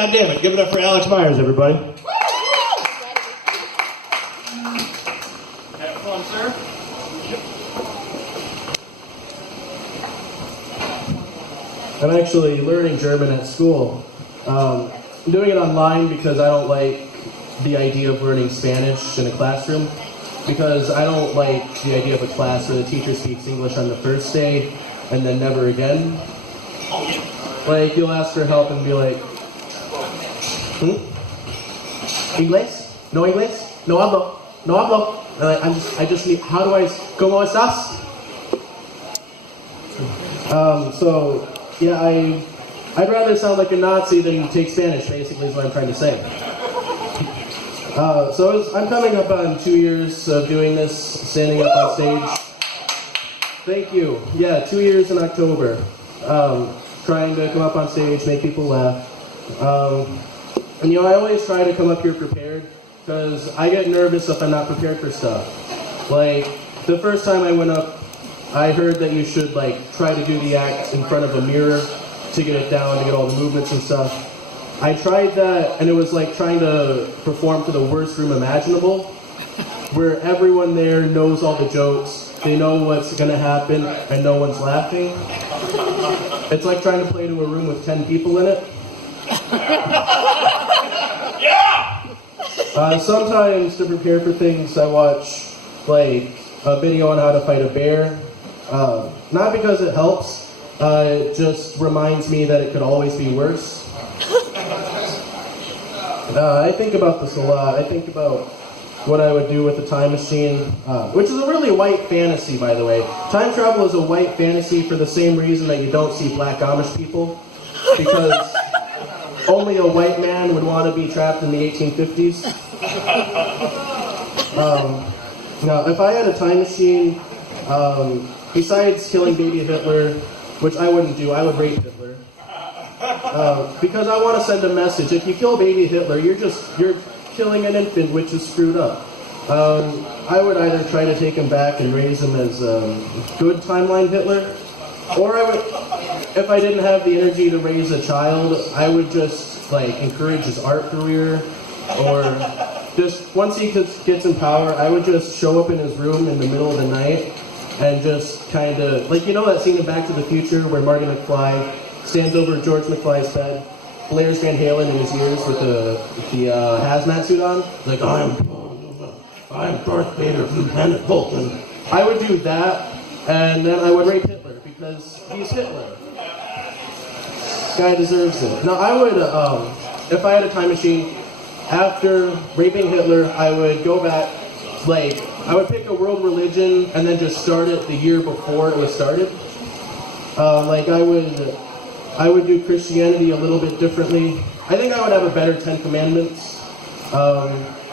God damn it. Give it up for Alex Myers, everybody. Have fun, sir. I'm actually learning German at school. I'm doing it online because I don't like the idea of learning Spanish in a classroom, because I don't like the idea of a class where the teacher speaks English on the first day and then never again. Like, you'll ask for help and be like, English? No English? No hablo. No hablo. I just need, how do I, ¿cómo estás? So, yeah, I'd rather sound like a Nazi than take Spanish, basically, is what I'm trying to say. I'm coming up on 2 years of doing this, standing up on stage. Thank you. Yeah, 2 years in October. Trying to come up on stage, make people laugh. And I always try to come up here prepared, because I get nervous if I'm not prepared for stuff. Like, the first time I went up, I heard that you should, try to do the act in front of a mirror to get it down, to get all the movements and stuff. I tried that, and it was like trying to perform to the worst room imaginable, where everyone there knows all the jokes, they know what's going to happen, and no one's laughing. It's like trying to play to a room with 10 people in it. Yeah! Sometimes, to prepare for things, I watch, a video on how to fight a bear. Not because it helps, it just reminds me that it could always be worse. I think about this a lot. I think about what I would do with a time machine, which is a really white fantasy, by the way. Time travel is a white fantasy for the same reason that you don't see black Amish people, because only a white man would want to be trapped in the 1850s. Now, if I had a time machine, besides killing baby Hitler, which I wouldn't do, I would rape Hitler. Because I want to send a message. If you kill baby Hitler, you're killing an infant, which is screwed up. I would either try to take him back and raise him as good timeline Hitler, or I would, if I didn't have the energy to raise a child, I would just encourage his art career, or just once he gets in power, I would just show up in his room in the middle of the night and just kind of, that scene in Back to the Future where Marty McFly stands over George McFly's bed, blares Van Halen in his ears with the hazmat suit on, like, I'm Darth Vader from Planet Vulcan. I would do that, and then I would rape Hitler, because he's Hitler. Guy deserves it. Now, I would, if I had a time machine, after raping Hitler, I would go back, I would pick a world religion and then just start it the year before it was started. I would do Christianity a little bit differently. I think I would have a better 10 Commandments.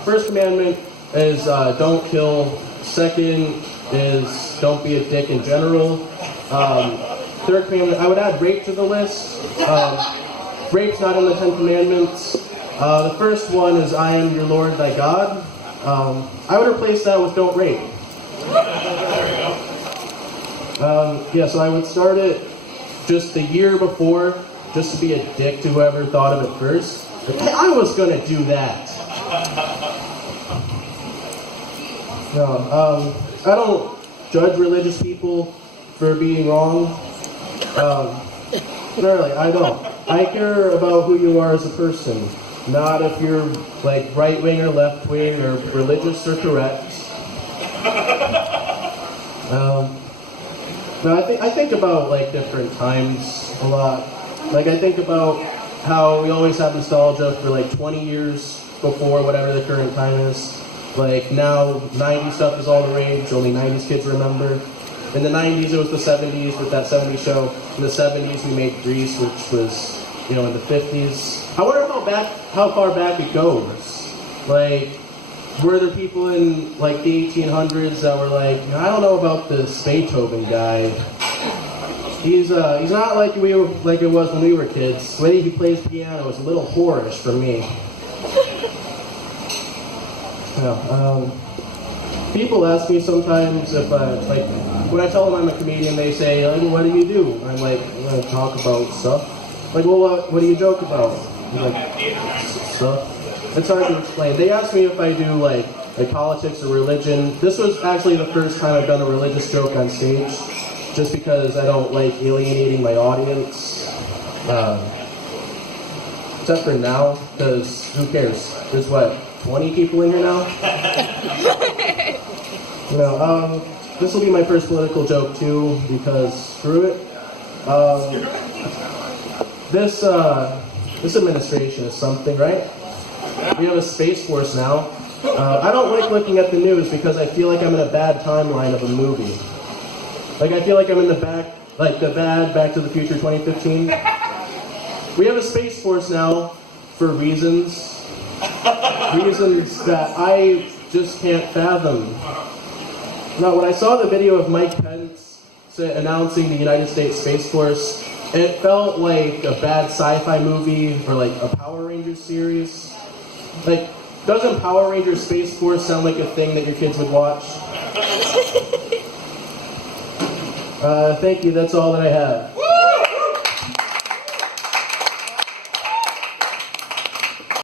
First commandment is don't kill. Second is don't be a dick in general. Third commandment, I would add rape to the list. Rape's not in the 10 Commandments. The first one is I am your Lord thy God. I would replace that with don't rape. So I would start it just the year before, just to be a dick to whoever thought of it first. Hey, I was gonna do that. No, I don't judge religious people for being wrong. Really, I don't. I care about who you are as a person, not if you're right wing or left wing or religious or correct. No, I think about different times a lot. I think about how we always have nostalgia for 20 years before whatever the current time is. Now 90s stuff is all the rage, only 90s kids remember. In the 90s it was the 70s with that 70s show. In the 70s we made Grease, which was, in the 50s. I wonder how far back it goes. Were there people in the 1800s that were I don't know about this Beethoven guy. He's not like it was when we were kids. The way he plays piano is a little whorish for me. People ask me sometimes if when I tell them I'm a comedian, they say, what do you do? I'm I talk about stuff. Well, what do you joke about? like stuff. It's hard to explain. They asked me if I do like politics or religion. This was actually the first time I've done a religious joke on stage, just because I don't like alienating my audience. Except for now, because who cares? There's what, 20 people in here now? This will be my first political joke too, because screw it. This administration is something, right? We have a Space Force now. I don't like looking at the news because I feel like I'm in a bad timeline of a movie. Like I feel like I'm in the bad Back to the Future 2015. We have a Space Force now for reasons that I just can't fathom. Now, when I saw the video of Mike Pence announcing the United States Space Force, it felt like a bad sci-fi movie or like a Power Rangers series. Like, doesn't Power Rangers Space Force sound like a thing that your kids would watch? Thank you, that's all that I have.